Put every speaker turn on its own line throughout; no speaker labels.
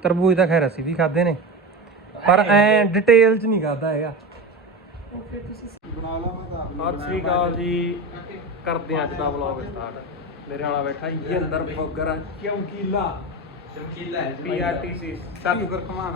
ਤਰਬੂਜ ਤਾਂ ਖੈਰ ਅਸੀਂ ਵੀ ਖਾਦੇ ਨੇ, ਪਰ ਐ ਡਿਟੇਲ ਚ ਨਹੀਂ ਖਾਦਾ ਹੈਗਾ। ਸਤਿ ਸ਼੍ਰੀ ਅਕਾਲ ਜੀ, ਕਰਦੇ ਆਂ ਅੱਜ ਦਾ ਵਲੌਗ ਸਟਾਰਟ। ਮੇਰੇ ਨਾਲ ਬੈਠਾ ਜੀ ਅੰਦਰ ਫੋਗਰ ਚਮਕੀਲਾ PRTC ਸਤਿਗੁਰ ਕਮਾਨ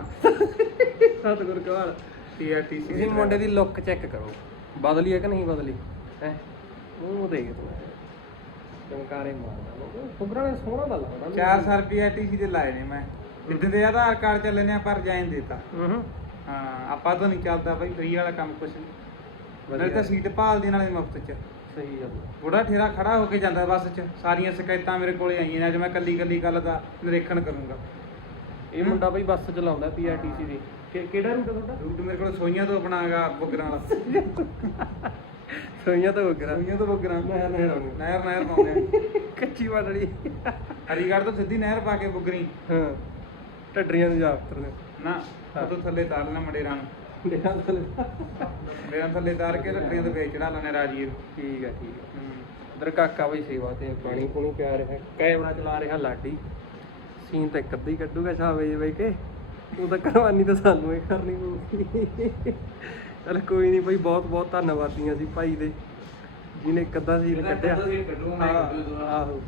PRTC। ਤੁਸੀਂ ਮੁੰਡੇ ਦੀ ਲੁੱਕ ਚੈੱਕ ਕਰੋ, ਬਦਲੀ ਹੈ ਕਿ ਨਹੀਂ ਬਦਲੀ ਹੈ। ਮੂੰਹ ਦੇਖ ਤੂੰ ਚਮਕਾਰੇ ਮਾਰਦਾ, ਫੁਗਰਾਂ ਨੇ ਸੋਹਣਾ ਤਾਂ ਲੱਗਦਾ।
400 ਰੁਪਏ TC ਦੇ ਲਾਏ ਨੇ ਮੈਂ, ਜਿੱਦਾਂ ਦੇ ਆਧਾਰ ਕਾਰਡ ਚੱਲੇ ਨੇ ਪਰ ਜਾਇਨ ਦੇਤਾ। ਹਾਂ ਆਪਾਂ ਤਾਂ ਨਹੀਂ ਚੱਲਦਾ ਬਾਈ ਫ੍ਰੀ ਵਾਲਾ ਕੰਮ ਕੁਛ ਨਹੀਂ, ਨਾਲੇ ਤਾਂ ਸੀਟ ਭਾਲਦੀ ਨਾਲੇ ਮੁਫਤ ਚ।
ਸਹੀ ਗੱਲ।
ਬੁੜਾ ਠੇਰਾ ਖੜਾ ਹੋ ਕੇ ਜਾਂਦਾ ਬੱਸ ਚ, ਸਾਰੀਆਂ ਸ਼ਿਕਾਇਤਾਂ ਮੇਰੇ ਕੋਲੇ ਆਈਆਂ ਨੇ। ਅੱਜ ਮੈਂ ਕੱਲੀ ਗੱਲ ਦਾ ਨਿਰੀਖਣ ਕਰੂੰਗਾ।
ਇਹ ਮੁੰਡਾ ਬਈ ਬੱਸ ਚਲਾਉਂਦਾ PRTC ਦੀ। ਕਿਹੜਾ ਰੂਟ ਹੈ ਤੁਹਾਡਾ?
ਰੂਟ ਮੇਰੇ ਕੋਲ ਸੋਈਆਂ ਤੋਂ ਬਣਾਗਾ ਬੁੱਗਰਾਂ ਵਾਲਾ।
ਸੋਈਆਂ ਤੋਂ ਬੁੱਗਰਾਂ,
ਸੋਈਆਂ ਤੋਂ ਬੁੱਗਰਾਂ ਨਹਿਰ ਪਾਉਂਦੇ ਆ
ਕੱਚੀ ਵਾਲੀ।
ਹਰੀਗੜ੍ਹ ਤੋਂ ਸਿੱਧੀ ਨਹਿਰ ਪਾ ਕੇ ਬੁੱਗਰੀ,
ਹਾਂ ਢੱਡਰੀਆਂ ਨੂੰ ਜਾ ਉਤਰਦੇ
ਨਾ ਉਦੋਂ ਥੱਲੇ ਤਾਰ ਲੈਣਾ ਮੰਡੇਰਾਂ ਨੂੰ, ਮੰਡੇਰਾਂ ਥੱਲੇ ਤਾਰ ਕੇ ਢੱਡਰੀਆਂ ਤੇ ਵੇਚ ਚੜਾ ਲੈਣੇ ਰਾਜੀਰ।
ਠੀਕ ਹੈ ਠੀਕ ਹੈ। ਉਧਰ ਕਾਕਾ ਬਈ ਸੇਵਾ ਤੇ ਪਾਣੀ ਪੂਣੀ ਪਿਆ ਰਿਹਾ, ਕੈਮਰਾ ਚਲਾ ਰਿਹਾ ਲਾਡੀ। ਸੀਨ ਤਾਂ ਇੱਕ ਅੱਧਾ ਹੀ ਕੱਢੂਗਾ ਛਾਵੇ ਜੇ ਬਈ ਕੇ, ਉਹ ਤਾਂ ਕਰਵਾਨੀ ਤਾਂ ਸਾਨੂੰ ਹੀ ਕਰਨੀ ਪਊਗੀ। ਚੱਲ ਕੋਈ ਨਹੀਂ ਬਈ, ਬਹੁਤ ਬਹੁਤ ਧੰਨਵਾਦੀਆਂ ਸੀ ਭਾਈ ਦੇ ਜਿਹਨੇ ਇੱਕ ਅੱਧਾ ਸੀਨ ਕੱਢਿਆ। ਆਹੋ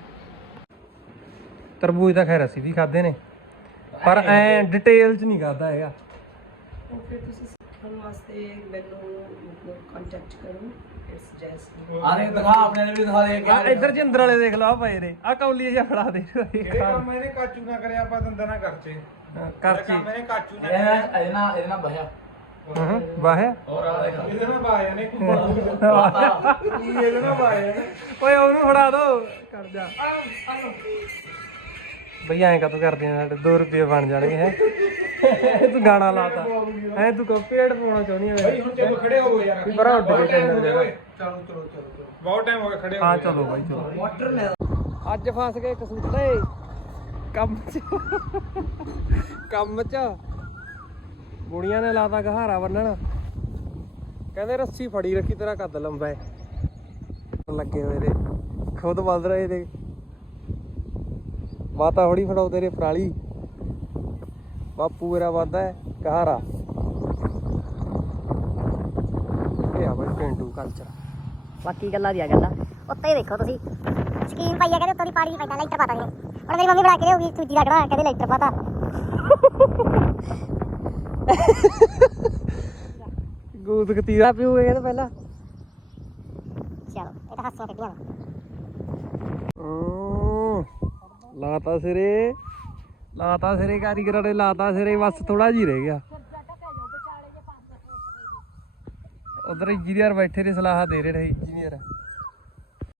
ਤਰਬੂਜ ਤਾਂ ਖੈਰ ਅਸੀਂ ਵੀ ਖਾਦੇ ਨੇ, ਪਰ ਐ ਡਿਟੇਲ ਚ ਨਹੀਂ ਖਾਦਾ ਹੈਗਾ।
ਫਿਰ ਤੁਸੀਂ ਸਿੱਖਣ ਵਾਸਤੇ ਮੈਨੂੰ ਕੰਟੈਕਟ ਕਰੋ। ਇਟਸ ਜੈਸ
ਆਰੇ ਦਿਖਾ ਆਪਣੇ ਵੀ ਦਿਖਾ ਦੇ
ਆ ਇੱਧਰ ਜਿੰਦਰ ਵਾਲੇ ਦੇਖ ਲਾ ਪਏ ਨੇ, ਆ ਕੌਲੀ ਜਿਹਾ ਫੜਾ ਦੇ।
ਇਹ ਕੰਮ ਇਹਨੇ ਕਾਚੂ ਨਾ ਕਰਿਆ, ਆਪਾਂ ਦੰਦਾਂ ਨਾ ਕਰਚੇ
ਕਰਚੀ
ਇਹਨੇ ਕਾਚੂ ਨਾ ਕਰਿਆ।
ਇਹਦੇ ਨਾਲ ਬਹਿਆ
ਵਾਹਿਆ
ਹੋਰ ਆ ਦੇਖ
ਇਹਦੇ ਨਾਲ ਬਾਇਆ ਨੇ ਇਹਦੇ ਨਾਲ ਬਾਇਆ ਨੇ।
ਓਏ ਉਹਨੂੰ ਫੜਾ ਦੋ, ਕਰ ਜਾ ਬਈ। ਐਂ ਕਦੋਂ ਕਰਦੇ ਆ, ਸਾਡੇ 2 ਰੁਪਏ ਬਣ ਜਾਣਗੇ। ਹੈ ਤੂੰ ਗਾਣਾ ਲਾਤਾ ਹੈ, ਤੂੰ ਕਾਪੀਰਾਈਟ ਪਾਉਣਾ ਚਾਹੁੰਦੀ ਹੈ
ਬਈ। ਹੁਣ ਚਲੋ ਖੜੇ ਹੋ ਗਏ ਯਾਰ,
ਬੜਾ ਉੱਡ ਕੇ ਚੱਲ
ਚਲੋ ਚਲੋ ਬਹੁਤ ਟਾਈਮ ਹੋ ਗਿਆ ਖੜੇ ਹੋ।
ਹਾਂ ਚਲੋ ਬਾਈ ਚਲੋ।
ਵਾਟਰ ਲੈ
ਅੱਜ ਫਸ ਗਏ ਕਸੂਤੇ ਕੰਮ ਚ ਬੁੜੀਆਂ ਨੇ ਲਾਤਾ ਗਹਾਰਾ ਬੰਨਣ, ਕਹਿੰਦੇ ਰੱਸੀ ਫੜੀ ਰੱਖੀ, ਤੇਰਾ ਕੱਦ ਲੰਬਾ ਹੈ। ਲੱਗੇ ਹੋਏ ਨੇ ਖੁਦ ਵੱਧ ਰਹੇ ਨੇ, ਮਾਤਾ ਹੌਲੀ ਫੜਾਓ ਤੇਰੇ ਪਰਾਲੀ, ਬਾਪੂ ਮੇਰਾ ਵਾਦਾ ਹੈ ਗਹਾਰਾ। ਇਹ ਆ ਬਾਈ ਪੇਂਡੂ ਕਲਚਰ।
ਬਾਕੀ ਗੱਲਾਂ ਦੀਆਂ ਗੱਲਾਂ ਉੱਤੇ ਹੀ ਦੇਖੋ ਤੁਸੀਂ। ਸਕੀਮ ਪਾਈ ਆ, ਕਹਿੰਦੇ ਉੱਤੋਂ ਦੀ ਪਾਣੀ ਨਹੀਂ ਪੈਂਦਾ, ਲਾਈਟਰ ਪਾਤਾ ਵੀਰੇ। ਹੁਣ ਮੇਰੀ ਮੰਮੀ ਬਣਾ ਕੇ ਲਿਆਉਗੀ ਸੂਜੀ ਦਾ ਕੜਾ, ਕਹਿੰਦੇ ਲਾਈਟਰ ਪਾਤਾ।
ਗੂਦ ਕਤੀਰਾ ਪੀਊਗੇ ਕਹਿੰਦੇ ਪਹਿਲਾਂ।
ਚਲੋ ਇਹ ਤਾਂ ਹਾਸੋਂ ਕੱਢੀਆਂ
ਲਾਤਾ ਸਿਰੇ ਕਾਰੀਗਰਾਂ ਨੇ, ਲਾਤਾ ਸਿਰੇ। ਬਸ ਥੋੜਾ ਜਿਹੀ ਰਹਿ ਗਿਆ। ਉਧਰ ਇੰਜੀਨੀਅਰ ਬੈਠੇ ਨੇ, ਸਲਾਹ ਦੇ ਰਹੇ ਨੇ ਇੰਜੀਨੀਅਰ।